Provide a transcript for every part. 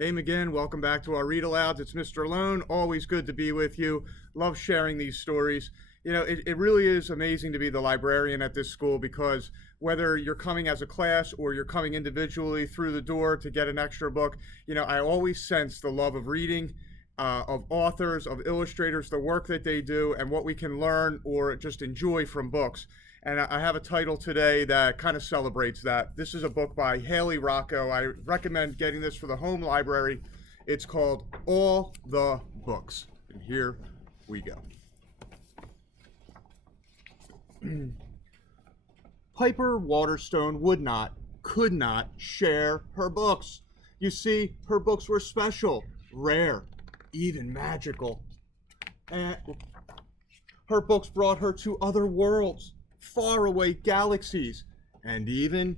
Hey again, welcome back to our read alouds. It's Mr. Lohn. Always good to be with you. Love sharing these stories. It really is amazing to be the librarian at this school because whether you're coming as a class or you're coming individually through the door to get an extra book, I always sense the love of reading, of authors, of illustrators, the work that they do, and what we can learn or just enjoy from books. And I have a title today that kind of celebrates that. This is a book by Haley Rocco. I recommend getting this for the home library. It's called All the Books. And here we go. Piper Waterstone could not share her books. You see, her books were special, rare, even magical. And her books brought her to other worlds, faraway galaxies, and even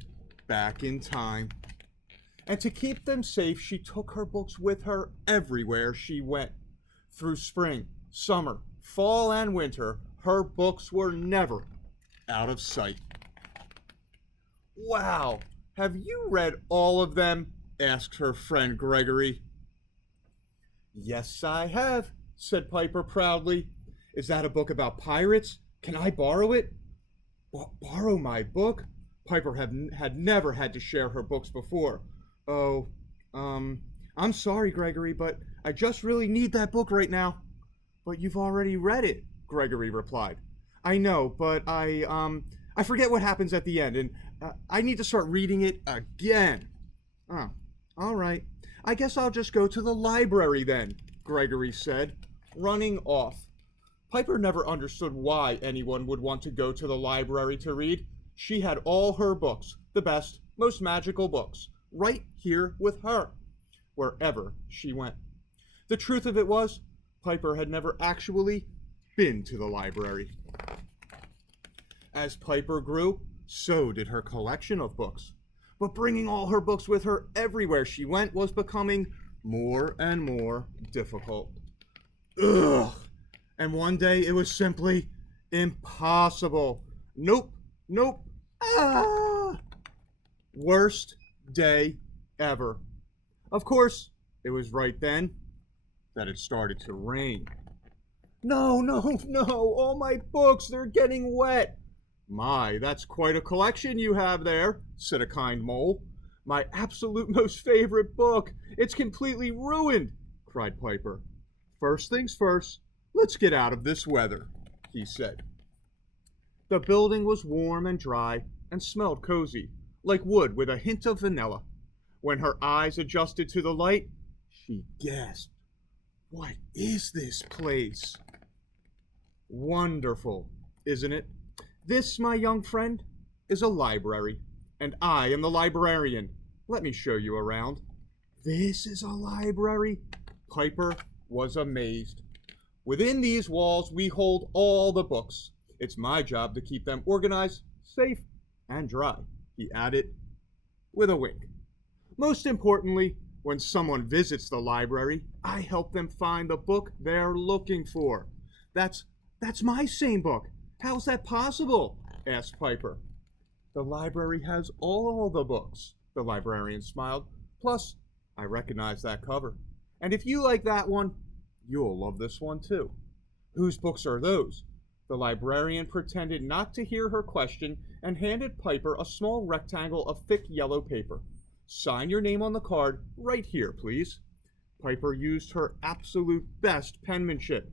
back in time. And to keep them safe, she took her books with her everywhere she went. Through spring, summer, fall, and winter, her books were never out of sight. Wow, have you read all of them? Asked her friend Gregory. Yes, I have, said Piper proudly. Is that a book about pirates? Can I borrow it? Borrow my book? Piper had never had to share her books before. Oh, I'm sorry, Gregory, but I just really need that book right now. But you've already read it, Gregory replied. I know, but I forget what happens at the end, and I need to start reading it again. Oh, all right. I guess I'll just go to the library then, Gregory said, running off. Piper never understood why anyone would want to go to the library to read. She had all her books, the best, most magical books, right here with her, wherever she went. The truth of it was, Piper had never actually been to the library. As Piper grew, so did her collection of books. But bringing all her books with her everywhere she went was becoming more and more difficult. Ugh! And one day it was simply impossible. Nope. Ah! Worst day ever. Of course, it was right then that it started to rain. No, all my books, they're getting wet. My, that's quite a collection you have there, said a kind mole. My absolute most favorite book. It's completely ruined, cried Piper. First things first, let's get out of this weather, he said. The building was warm and dry and smelled cozy, like wood with a hint of vanilla. When her eyes adjusted to the light, she gasped. What is this place? Wonderful, isn't it? This, my young friend, is a library, and I am the librarian. Let me show you around. This is a library? Piper was amazed. Within these walls, we hold all the books. It's my job to keep them organized, safe, and dry, he added with a wink. Most importantly, when someone visits the library, I help them find the book they're looking for. That's my same book. How's that possible? Asked Piper. The library has all the books, the librarian smiled. Plus, I recognize that cover. And if you like that one, you'll love this one too. Whose books are those? The librarian pretended not to hear her question and handed Piper a small rectangle of thick yellow paper. Sign your name on the card right here, please. Piper used her absolute best penmanship.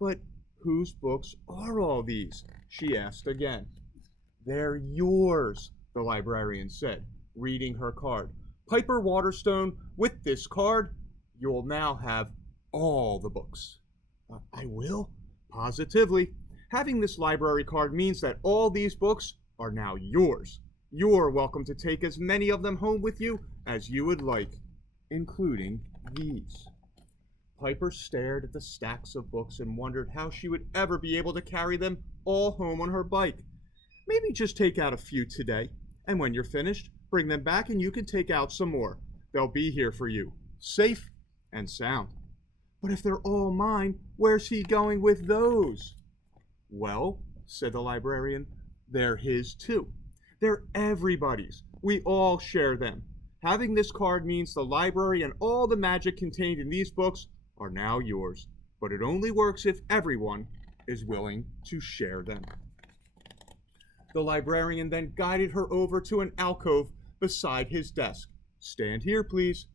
But whose books are all these? She asked again. They're yours, the librarian said, reading her card. Piper Waterstone, with this card, you'll now have all the books. I will? Positively. Having this library card means that all these books are now yours. You're welcome to take as many of them home with you as you would like, including these. Piper stared at the stacks of books and wondered how she would ever be able to carry them all home on her bike. Maybe just take out a few today, and when you're finished, bring them back and you can take out some more. They'll be here for you, safe and sound. But if they're all mine, where's he going with those? Well, said the librarian, they're his too. They're everybody's. We all share them. Having this card means the library and all the magic contained in these books are now yours, but it only works if everyone is willing to share them. The librarian then guided her over to an alcove beside his desk. Stand here, please.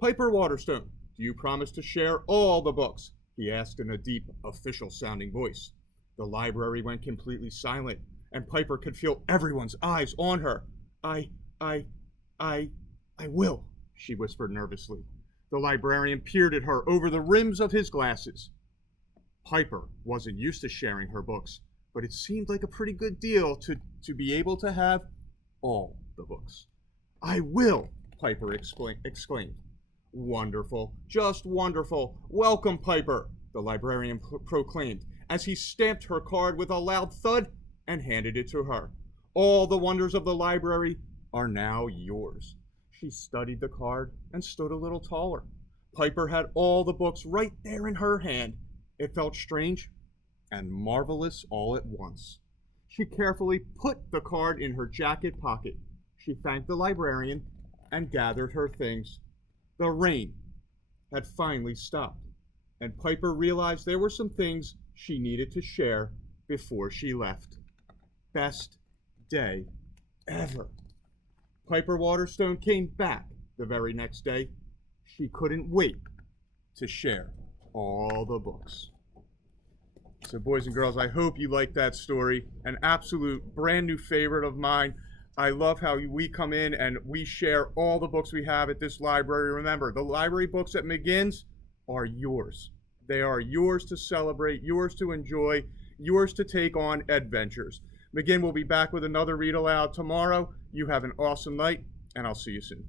Piper Waterstone, do you promise to share all the books? He asked in a deep, official-sounding voice. The library went completely silent, and Piper could feel everyone's eyes on her. I will, she whispered nervously. The librarian peered at her over the rims of his glasses. Piper wasn't used to sharing her books, but it seemed like a pretty good deal to be able to have all the books. I will, Piper exclaimed. Wonderful, just wonderful. Welcome, Piper, the librarian proclaimed as he stamped her card with a loud thud and handed it to her. All the wonders of the library are now yours. She studied the card and stood a little taller. Piper had all the books right there in her hand. It felt strange and marvelous all at once. She carefully put the card in her jacket pocket. She thanked the librarian and gathered her things. The rain had finally stopped, and Piper realized there were some things she needed to share before she left. Best day ever. Piper Waterstone came back the very next day. She couldn't wait to share all the books. So boys and girls, I hope you liked that story. An absolute brand new favorite of mine. I love how we come in and we share all the books we have at this library. Remember, the library books at McGinn's are yours. They are yours to celebrate, yours to enjoy, yours to take on adventures. McGinn will be back with another read aloud tomorrow. You have an awesome night, and I'll see you soon.